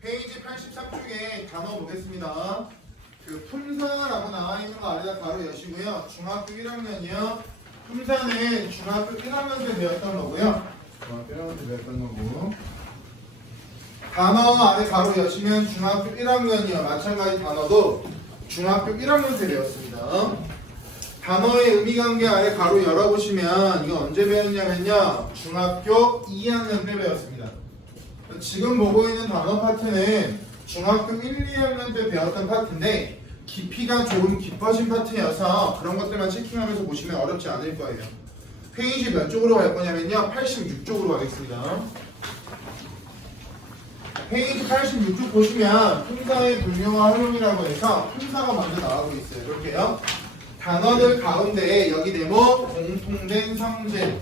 페이지 83쪽에 단어 보겠습니다. 그 품사라고 나와 있는 거 아래다 가로 여시고요. 중학교 1학년이요. 품사는 중학교 1학년 때 배웠던 거고요. 중학교 1학년 때 배웠던 거고. 단어 아래 가로 여시면 중학교 1학년이요. 마찬가지 단어도 중학교 1학년 때 배웠습니다. 단어의 의미관계 아래 가로 열어보시면 이거 언제 배웠냐면요. 중학교 2학년 때 배웠습니다. 지금 보고 있는 단어 파트는 중학교 1, 2학년 때 배웠던 파트인데 깊이가 조금 깊어진 파트여서 그런 것들만 체킹하면서 보시면 어렵지 않을 거예요. 페이지 몇 쪽으로 갈 거냐면요. 86쪽으로 가겠습니다. 페이지 86쪽 보시면 품사의 분류와 활용이라고 해서 품사가 먼저 나오고 있어요. 이렇게요. 단어들 가운데 여기 네모 공통된 성질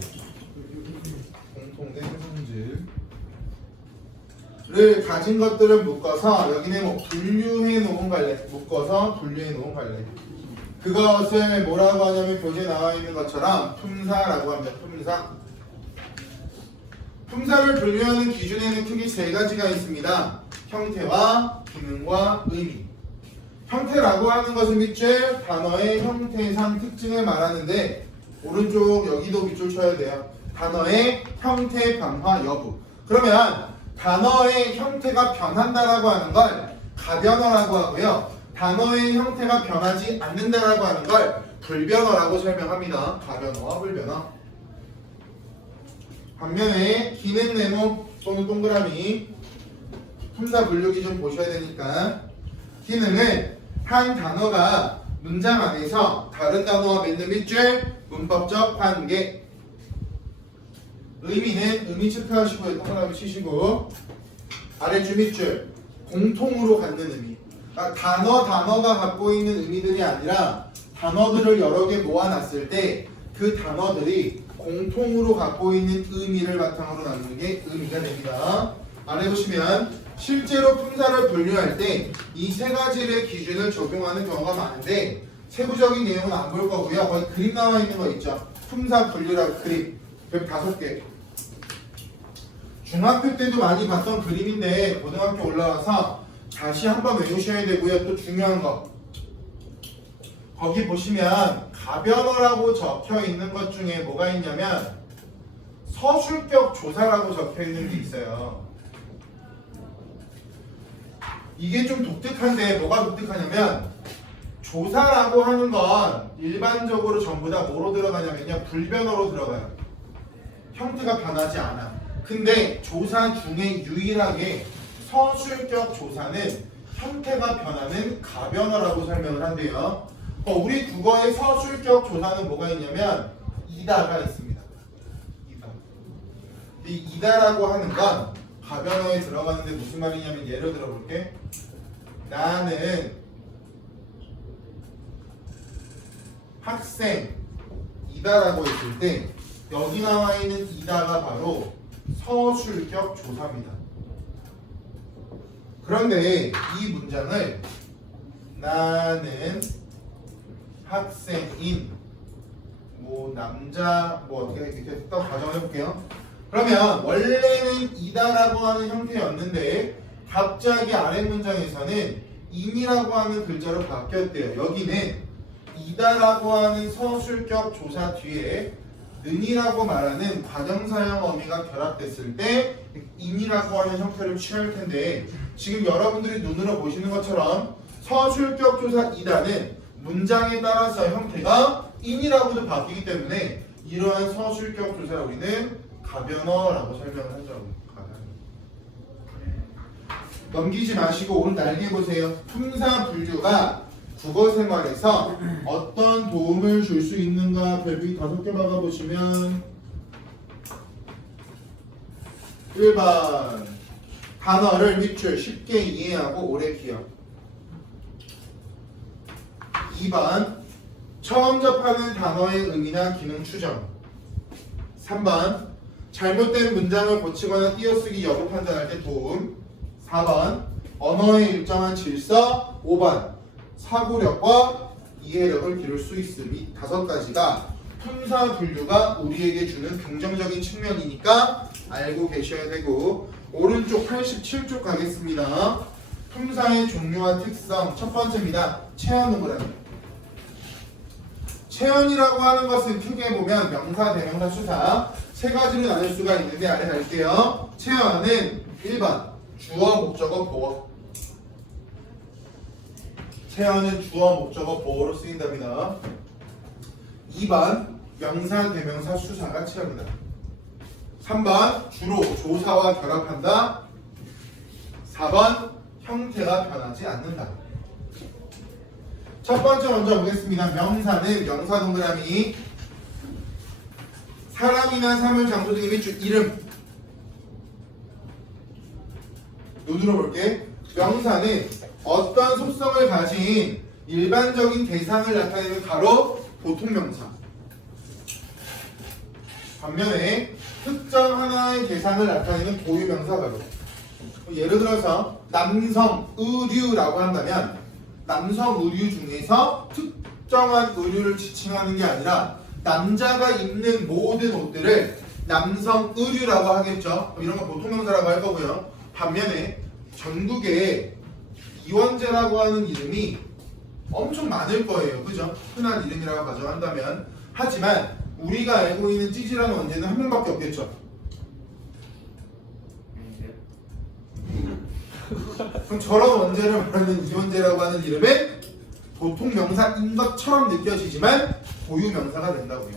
를 가진 것들을 묶어서 여기는 뭐 분류해 놓은 갈래 묶어서 분류해 놓은 갈래 그것을 뭐라고 하냐면 교재에 나와 있는 것처럼 품사라고 합니다. 품사를 분류하는 기준에는 크게 세 가지가 있습니다. 형태와 기능과 의미. 형태라고 하는 것은 밑줄 단어의 형태상 특징을 말하는데 오른쪽 여기도 밑줄 쳐야 돼요. 단어의 형태 변화 여부. 그러면 단어의 형태가 변한다라고 하는 걸 가변어라고 하고요. 단어의 형태가 변하지 않는다라고 하는 걸 불변어라고 설명합니다. 가변어와 불변어. 반면에 기능 네모 또는 동그라미 품사 분류기 좀 보셔야 되니까 기능은 한 단어가 문장 안에서 다른 단어와 맺는 밑줄 문법적 관계. 의미는 의미 체크하시고 동그라미 치시고 아래줄 밑줄 공통으로 갖는 의미. 그러니까 단어가 갖고 있는 의미들이 아니라 단어들을 여러 개 모아놨을 때 그 단어들이 공통으로 갖고 있는 의미를 바탕으로 나누는 게 의미가 됩니다. 아래 보시면 실제로 품사를 분류할 때 이 세 가지의 기준을 적용하는 경우가 많은데 세부적인 내용은 안 볼 거고요. 거기 그림 나와 있는 거 있죠. 품사 분류라고 그림 105개. 중학교 때도 많이 봤던 그림인데 고등학교 올라와서 다시 한번 외우셔야 되고요. 또 중요한 거 거기 보시면 가변어라고 적혀 있는 것 중에 뭐가 있냐면 서술격 조사라고 적혀 있는 게 있어요. 이게 좀 독특한데 뭐가 독특하냐면 조사라고 하는 건 일반적으로 전부 다 뭐로 들어가냐면요. 불변어로 들어가요. 형태가 변하지 않아. 근데 조사 중에 유일하게 서술격 조사는 형태가 변하는 가변어라고 설명을 한대요. 우리 국어의 서술격 조사는 뭐가 있냐면 이다가 있습니다. 이 이다라고 하는 건 가변어에 들어가는데 무슨 말이냐면 예를 들어볼게. 나는 학생이다라고 했을 때 여기 나와 있는 이다가 바로 서술격 조사입니다. 그런데 이 문장을 나는 학생인 뭐 남자 뭐 어떻게 이렇게 또 가정해 볼게요. 그러면 원래는 이다라고 하는 형태였는데 갑자기 아래 문장에서는 인이라고 하는 글자로 바뀌었대요. 여기는 이다라고 하는 서술격 조사 뒤에 는이라고 말하는 과정사형 어미가 결합됐을 때 인이라고 하는 형태를 취할 텐데 지금 여러분들이 눈으로 보시는 것처럼 서술격 조사 이다는 문장에 따라서 형태가 인이라고도 바뀌기 때문에 이러한 서술격 조사를 우리는 가변어라고 설명을 하죠. 넘기지 마시고 오른 날개 보세요. 품사 분류가 국어 생활에서 어떤 도움을 줄 수 있는가 별빛 5개 박아보시면 1번 단어를 밑줄 쉽게 이해하고 오래 기억. 2번 처음 접하는 단어의 의미나 기능 추정. 3번 잘못된 문장을 고치거나 띄어쓰기 여부 판단할 때 도움. 4번 언어의 일정한 질서. 5번 사고력과 이해력을 기를 수 있음이 5가지가 품사 분류가 우리에게 주는 긍정적인 측면이니까 알고 계셔야 되고 오른쪽 87쪽 가겠습니다. 품사의 종류와 특성 첫 번째입니다. 체언 동그라미. 체언이라고 하는 것은 크게 보면 명사, 대명사, 수사 세 가지로 나눌 수가 있는데 아래 갈게요. 체언은 1번 주어, 목적어, 보어. 체언은 주어, 목적어, 보어로 쓰인답니다. 2번 명사, 대명사, 수사가 체언이다. 3번 주로 조사와 결합한다. 4번 형태가 변하지 않는다. 첫 번째 먼저 보겠습니다. 명사는 명사 동그라미 사람이나 사물, 장소 등의 밑줄 이름. 눈으로 볼게. 명사는 어떤 속성을 가진 일반적인 대상을 나타내는 가로 보통 명사. 반면에 특정 하나의 대상을 나타내는 고유 명사 가로. 예를 들어서 남성 의류라고 한다면 남성 의류 중에서 특정한 의류를 지칭하는 게 아니라 남자가 입는 모든 옷들을 남성 의류라고 하겠죠. 이런 건 보통 명사라고 할 거고요. 반면에 전국에 이원재라고 하는 이름이 엄청 많을 거예요. 그죠? 흔한 이름이라고 가정한다면. 하지만 우리가 알고 있는 찌질한 원재는 한 명밖에 없겠죠. 그럼 저런 원재를 말하는 이원재라고 하는 이름은 보통 명사인 것처럼 느껴지지만 고유 명사가 된다고요.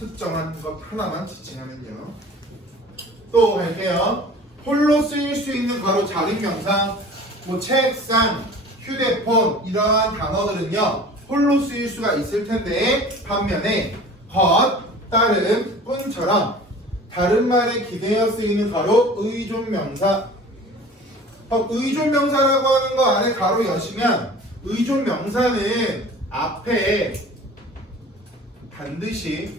특정한 것 하나만 지칭하면요. 또 갈게요. 홀로 쓰일 수 있는 가로 자립 명사, 뭐 책상, 휴대폰 이러한 단어들은요 홀로 쓰일 수가 있을 텐데 반면에 헛, 따름, 뿐처럼 다른 말에 기대어 쓰이는 가로 의존 명사. 의존 명사라고 하는 거 안에 가로 여시면 의존 명사는 앞에 반드시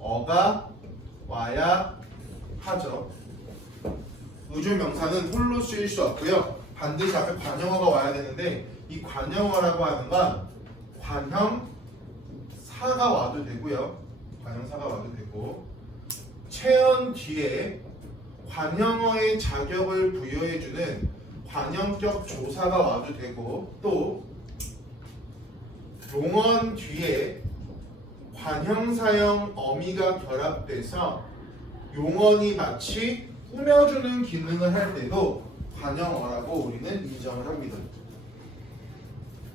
관형어가 와야 하죠. 의존 명사는 홀로 쓰일 수 없고요. 반드시 앞에 관형어가 와야 되는데 이 관형어라고 하는 건 관형사가 와도 되고요. 관형사가 와도 되고 체언 뒤에 관형어의 자격을 부여해주는 관형격 조사가 와도 되고 또 용언 뒤에 관형사형 어미가 결합돼서 용언이 마치 꾸며주는 기능을 할 때도 관형어라고 우리는 인정을 합니다.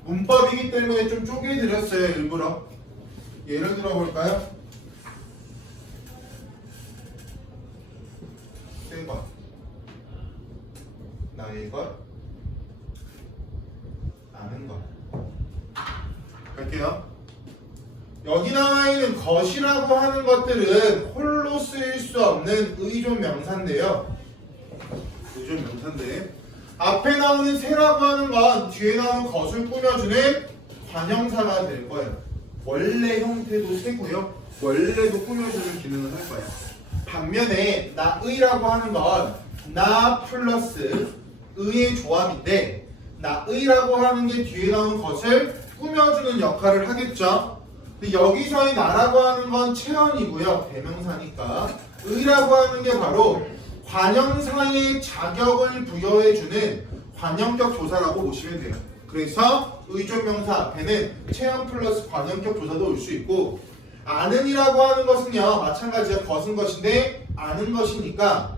문법이기 때문에 좀 쪼개드렸어요. 일부러. 예를 들어 볼까요? 새 것, 나의 것, 아는 것. 갈게요. 여기 나와 있는 것이라고 하는 것들은 홀로 쓰일 수 없는 의존 명사인데요. 의존 명사인데 앞에 나오는 새라고 하는 건 뒤에 나오는 것을 꾸며주는 관형사가 될 거예요. 원래 형태도 새고요. 원래도 꾸며주는 기능을 할 거예요. 반면에 나의라고 하는 건 나 플러스 의의 조합인데 나의라고 하는 게 뒤에 나오는 것을 꾸며주는 역할을 하겠죠. 근데 여기서의 나라고 하는 건 체언이고요. 대명사니까 의라고 하는 게 바로 관형사의 자격을 부여해주는 관형격 조사라고 보시면 돼요. 그래서 의존명사 앞에는 체언 플러스 관형격 조사도 올 수 있고 아는이라고 하는 것은요 마찬가지로 것은 것인데 아는 것이니까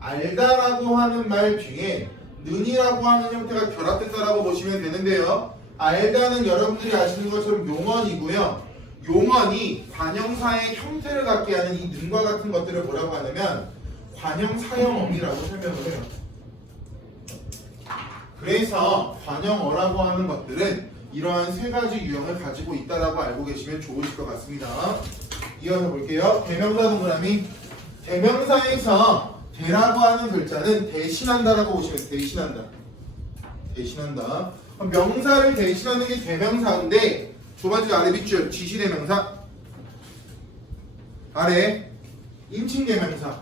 알다라고 하는 말 뒤에 는이라고 하는 형태가 결합됐다라고 보시면 되는데요. 알다는 여러분들이 아시는 것처럼 용언이고요. 용언이 관형사의 형태를 갖게 하는 이 능과 같은 것들을 뭐라고 하냐면 관형사형어미라고 설명을 해요. 그래서 관형어라고 하는 것들은 이러한 세 가지 유형을 가지고 있다라고 알고 계시면 좋으실 것 같습니다. 이어서 볼게요. 대명사 동그라미. 대명사에서 대라고 하는 글자는 대신한다라고 보시면 돼요. 대신한다. 대신한다. 명사를 대신하는 게 대명사인데 두 번째 아래 밑줄 지시대명사 아래 인칭대명사.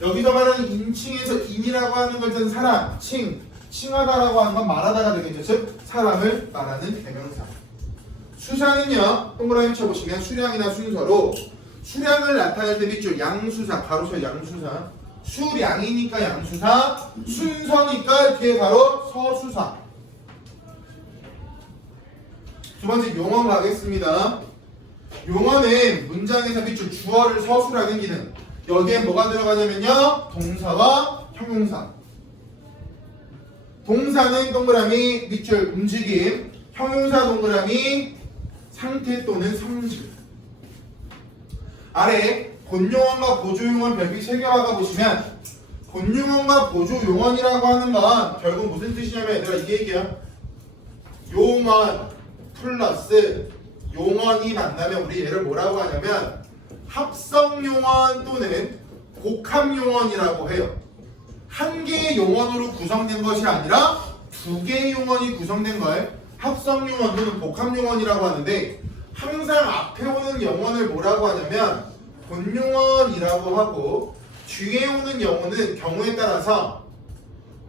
여기서 말하는 인칭에서 인이라고 하는 글자는 사람, 칭하다라고 하는 건 말하다가 되겠죠. 즉 사람을 말하는 대명사. 수사는요 동그라미 쳐보시면 수량이나 순서로 수량을 나타낼 때 밑줄 양수사 가로쳐 양수사 수량이니까 양수사 순서니까 뒤에 바로 서수사. 두 번째 용언 가겠습니다. 용언은 문장에서 밑줄 주어를 서술하는 기능. 여기에 뭐가 들어가냐면요 동사와 형용사. 동사는 동그라미 밑줄 움직임, 형용사 동그라미 상태 또는 성질. 아래 본용언과 보조용언 별빛 3개화가 보시면 본용언과 보조용언이라고 하는 건 결국 무슨 뜻이냐면 얘들아 이게 얘기야. 용언 플러스 용언이 만나면 우리 얘를 뭐라고 하냐면 합성용언 또는 복합용언이라고 해요. 한 개의 용언으로 구성된 것이 아니라 두 개의 용언이 구성된 걸 합성용언 또는 복합용언이라고 하는데 항상 앞에 오는 용언을 뭐라고 하냐면 본용언이라고 하고 뒤에 오는 용언은 경우에 따라서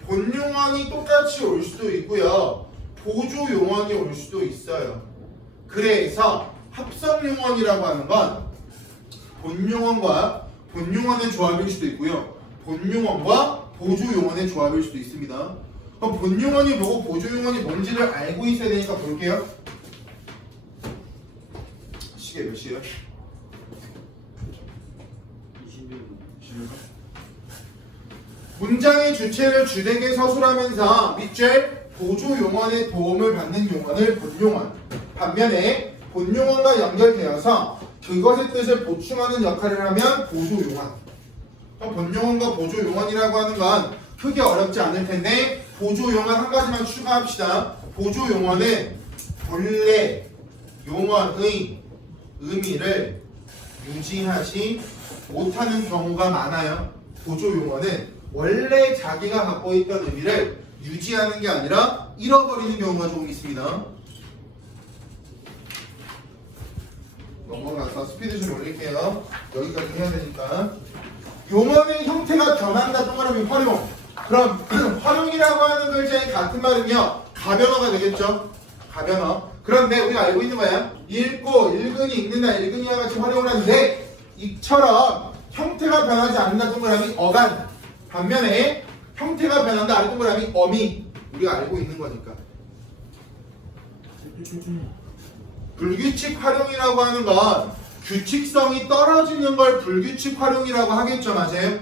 본용언이 똑같이 올 수도 있고요. 보조용언이 올 수도 있어요. 그래서 합성용언이라고 하는 건 본용언과 본용언의 조합일 수도 있고요. 본용언과 보조용언의 조합일 수도 있습니다. 그럼 본용언이 뭐고 보조용언이 뭔지를 알고 있어야 되니까 볼게요. 시계 몇 시에요? 26분. 문장의 주체를 주되게 서술하면서 밑줄 보조용언의 도움을 받는 용언을 본용언. 반면에 본용언과 연결되어서 그것의 뜻을 보충하는 역할을 하면 보조용언. 본용언과 보조용언이라고 하는 건 크게 어렵지 않을 텐데 보조용언 한 가지만 추가합시다. 보조용언은 본래 용언의 의미를 유지하지 못하는 경우가 많아요. 보조용언은 원래 자기가 갖고 있던 의미를 유지하는 게 아니라 잃어버리는 경우가 조금 있습니다. 넘어가서 스피드 좀 올릴게요. 여기까지 해야 되니까. 용언의 형태가 변한다 동그라미 활용. 그럼 활용이라고 하는 글자의 같은 말은요 가변어가 되겠죠. 가변어. 그런데 우리가 알고 있는 거야. 읽고 읽은이 읽는다 읽은이와 같이 활용을 하는데 이처럼 형태가 변하지 않는다 동그라미 어간. 반면에 형태가 변한다 아래 동그라미 어미. 우리가 알고 있는 거니까. 불규칙 활용이라고 하는 건 규칙성이 떨어지는 걸 불규칙 활용이라고 하겠죠. 맞아요?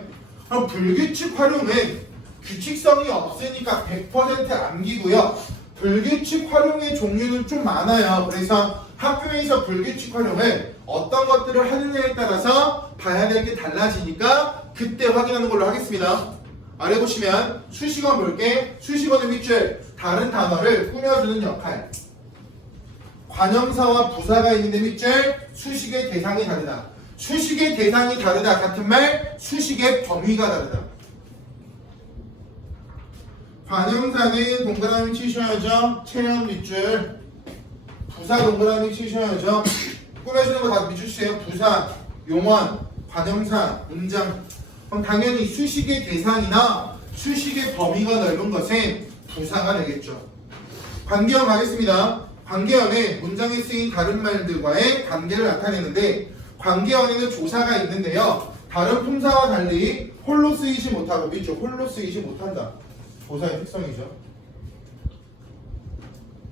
그럼 불규칙 활용은 규칙성이 없으니까 100% 암기고요. 불규칙 활용의 종류는 좀 많아요. 그래서 학교에서 불규칙 활용을 어떤 것들을 하느냐에 따라서 봐야 될 게 달라지니까 그때 확인하는 걸로 하겠습니다. 아래 보시면 수식어 볼게. 수식어는 밑줄 다른 단어를 꾸며주는 역할. 관형사와 부사가 있는데 밑줄 수식의 대상이 다르다. 수식의 대상이 다르다 같은 말 수식의 범위가 다르다. 관형사는 동그라미 치셔야죠. 체형 밑줄. 부사 동그라미 치셔야죠. 꾸며주는 거 다 밑줄 주세요. 부사, 용언, 관형사, 문장. 그럼 당연히 수식의 대상이나 수식의 범위가 넓은 것은 부사가 되겠죠. 관계형 가겠습니다. 관계형은 문장에 쓰인 다른 말들과의 관계를 나타내는데 관계형에는 조사가 있는데요. 다른 품사와 달리 홀로 쓰이지 못하고 밑줄 홀로 쓰이지 못한다. 조사의 특성이죠.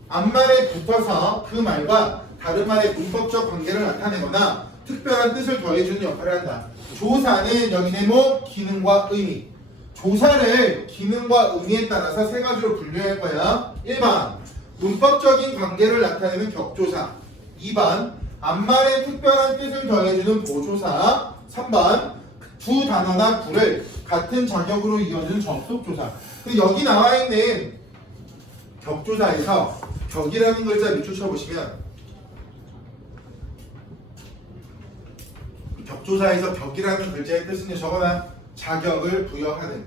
앞말에 붙어서 그 말과 다른 말의 문법적 관계를 나타내거나 특별한 뜻을 더해주는 역할을 한다. 조사는 여기 네모 기능과 의미. 조사를 기능과 의미에 따라서 세 가지로 분류할 거야. 1번 문법적인 관계를 나타내는 격조사. 2번 앞말에 특별한 뜻을 더해주는 보조사. 3번 두 단어나 구를 같은 자격으로 이어주는 접속조사. 근데 여기 나와 있는 격조사에서 격이라는 글자 밑줄 쳐보시면 격조사에서 격이라는 글자의 뜻은 적어놔. 자격을 부여하는.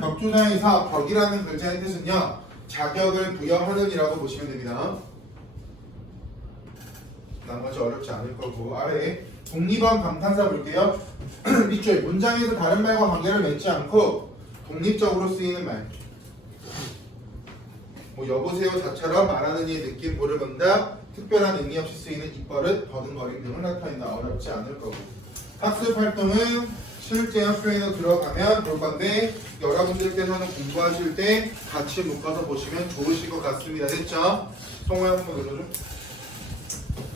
격조사에서 격이라는 글자의 뜻은요 자격을 부여하는 이라고 보시면 됩니다. 나머지 어렵지 않을 거고. 아래 독립한 감탄사 볼게요. 밑줄 문장에서 다른 말과 관계를 맺지 않고 독립적으로 쓰이는 말. 뭐 여보세요 자처럼 말하는 이의 느낌 모르는다 특별한 의미 없이 쓰이는 입버릇, 버둥거림 등을 나타낸다. 어렵지 않을 거고. 학습 활동은 실제 학교에서 들어가면 볼 건데 여러분들께서는 공부하실 때 같이 묶어서 보시면 좋으실 것 같습니다. 됐죠? 성호야 한번 눌러줘.